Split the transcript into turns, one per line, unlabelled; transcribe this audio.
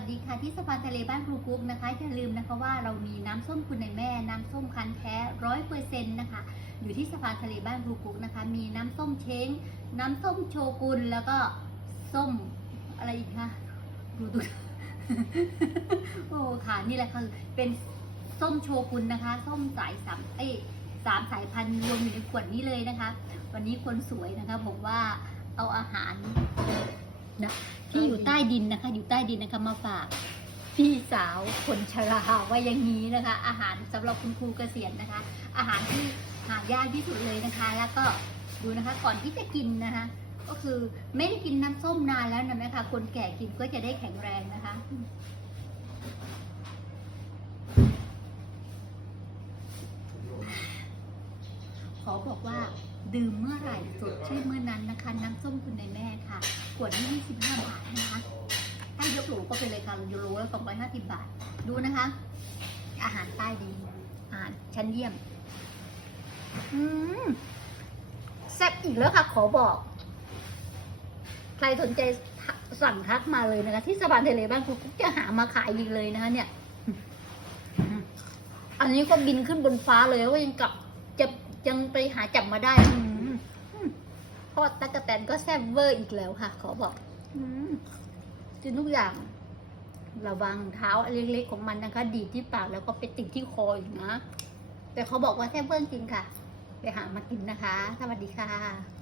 สดีค่ะที่สะพานทะเลบ้านครูกุ๊กนะคะอย่าลืมนะคะว่าเรามีน้ำส้มคุณในแม่น้ำส้มคั้นแท้ร้อยเปอร์เซ็นต์นะคะอยู่ที่สะพานทะเลบ้านครูกุ๊กนะคะ มีน้ำส้มเช้ง น้ำส้มโชกุนแล้วก็ส้มอะไรอีกคะดูดูโอ้ค่ะนี่แหละคือเป็นส้มโชกุนนะคะ ส้มสายสามเอ้สามสายพันธุ์รวมอยู่ในขวดนี้เลยนะคะ วันนี้คนสวยนะคะบอกว่าเอาอาหาร นะที่อยู่ใต้ดินนะคะ อยู่ใต้ดินนะคะมาฝากพี่สาวคนชราว่าอย่างนี้นะคะ อาหารสำหรับคุณครูเกษียณนะคะ อาหารที่หายากที่สุดเลยนะคะ แล้วก็ดูนะคะก่อนที่จะกินนะคะ ก็คือไม่ได้กินน้ำส้มนานแล้วนะแม่คะคนแก่กินก็จะได้แข็งแรงนะคะขอบอกว่าดื่มเมื่อไหร่สดชื่นเมื่อนั้นนะคะ น้ำส้มคุณในแม่ค่ะข วดนี้25 บาทนะคะถ้ายกโหลก็เป็นเลยค่ะยูโรละ250 บาท ดูนะคะ อาหารใต้ดินอาหารชั้นเยี่ยม อืมแซ่บอีกแล้วค่ะ ขอบอก ใครสนใจสั่งทักมาเลยนะคะ ที่สะพานทะเลบ้านคุณกุ๊กจะหามาขายอีกเลยนะคะ เนี่ย อันนี้ก็บินขึ้นบนฟ้าเลยว่ายังกลับจะยังไปหาจับมาได้ อดตะกะแตนก็แซ่บเวอร์อีกแล้วค่ะ ขอบอกอืมกินทุกอย่างระวังเท้าอันเล็กๆของมันนะคะ ดีดที่ปากแล้วก็ไปติดที่คออีกนะ แต่เขาบอกว่าแซ่บเวอร์จริงค่ะ ไปหามากินนะคะ สวัสดีค่ะ